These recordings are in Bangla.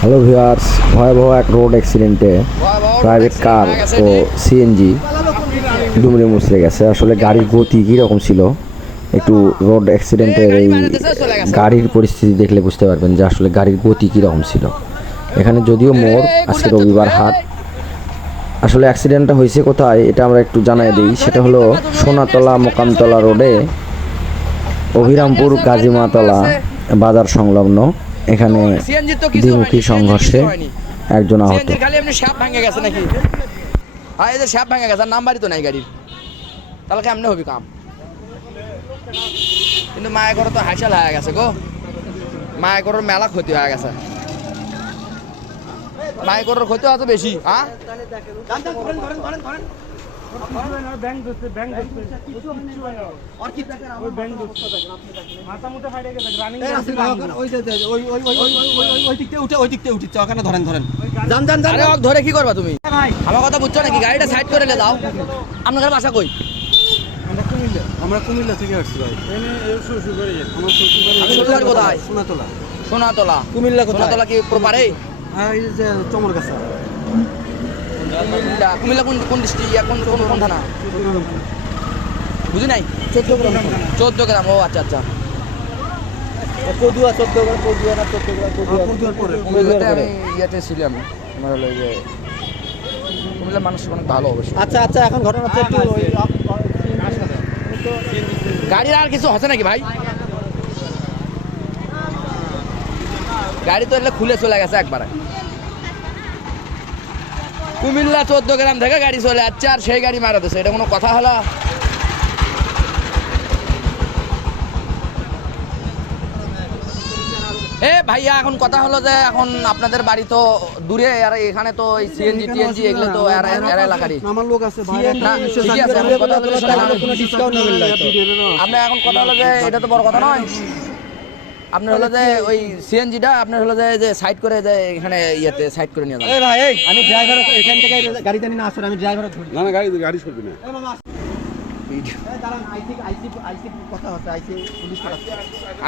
হ্যালো ভিউয়ার্স, ভয়াবহ এক রোড অ্যাক্সিডেন্টে প্রাইভেট কার ও সিএনজি দুমড়ে মুচড়ে গেছে। আসলে গাড়ির গতি কীরকম ছিল, একটু রোড অ্যাক্সিডেন্টের এই গাড়ির পরিস্থিতি দেখলে বুঝতে পারবেন যে আসলে গাড়ির গতি কীরকম ছিল। এখানে যদিও মোড়, আজকে রবিবার হাট। আসলে অ্যাক্সিডেন্টটা হয়েছে কোথায় এটা আমরা একটু জানাই দিই। সেটা হলো সোনাতলা মোকামতলা রোডে অভিরামপুর গাজীমাতলা বাজার সংলগ্ন। এখানে দ্বিমুখী সংঘর্ষে একজন আহত। নাম্বারই তো নাই গাড়ির, তাহলে কেমনে হবি কাম? কিন্তু মায়ের ঘরে তো হাইসাল হয়ে গেছে গো, মায়ের ঘরের মেলা ক্ষতি হয়ে গেছে। মায়ের ঘরের ক্ষতি হয়তো বেশি। হ্যাঁ ধরে কি করবা তুমি? আমার কথা বুঝছো নাকি? গাড়িটা সাইড করে দাও। আপনার বাসা কই? আমরা কুমিল্লা থেকে আসছি ভাই। কোথায়? সোনাতলা। সোনাতলা কুমিল্লা কোথায়? সোনাতলা কি প্রপারে? হ্যাঁ, এই যে চমরগাছা। কুমিল্লা কোন ডিস্ট্রিক্ট, কোন থানা বুঝি নাই? 14 গ্রাম। ও আচ্ছা আচ্ছা। কদুয়া 14 গ্রাম, কদুয়া না 14 গ্রাম, কদুয়ার পরে। আমি ইয়াতে ছিলাম, আমার হলো যে কুমিল্লার মানুষ অনেক ভালো অবশ্যই। আচ্ছা আচ্ছা, এখন ঘটনা হচ্ছে একটু গাড়ির আর কিছু হচ্ছে নাকি ভাই? গাড়ি তো এলে খুলে চলে গেছে একবারে। কুমিল্লা 14 গ্রাম থেকে গাড়ি চলে যাচ্ছে আর সেই গাড়ি মারা দিচ্ছে, এটা কোনো কথা হলো? এ ভাইয়া, এখন কথা হলো যে এখন আপনাদের বাড়ি তো দূরে, আর এখানে তো এই সিএনজি টিএনজি এগুলো তো এর এলাকারই আমার লোক আছে ভাই। না, ঠিকই আছে, এখন কথা হলো যে কোনো ডিসকাউন্ট নেবেন না তো। আপনি এখন কথা হলো যে এটা তো বড় কথা নয়। আপনার হলো যে ওই সিএনজিটা আপনার হলো যে সাইড করে যে এখানে ইয়েতে সাইড করে নিয়ে যান। এই ভাই, আমি ড্রাইভার, এখান থেকে গাড়ি জানি না আসলে আমি ড্রাইভার ধরি। না গাড়ি চলবে না।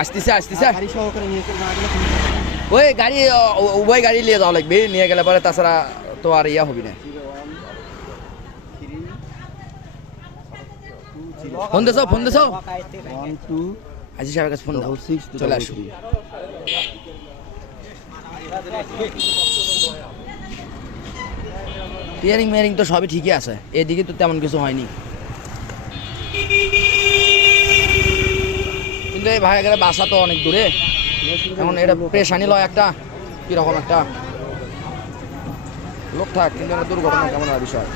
আসতেছে ওই গাড়ি, উভয় গাড়ি নিয়ে যাওয়া লাগবে, নিয়ে গেলে পরে তাছাড়া তো আর ইয়া হবি না। ফোন দেছো আজি সাহেবের কাছে ফোন দাও, চলে আসো। টিয়ারিং মেয়ারিং তো সবই ঠিকই আছে, এদিকে তো তেমন কিছু হয়নি। কিন্তু এই ভাই গেলে বাসা তো অনেক দূরে, এখন এটা প্রেশানি লয় একটা কিরকম একটা লোক থাক, কিন্তু দুর্ঘটনা কেমন হয় বিষয়।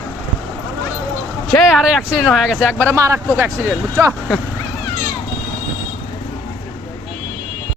সে আরে অ্যাক্সিডেন্ট হয়ে গেছে, একবারে মারাত্মক অ্যাক্সিডেন্ট, বুঝছো?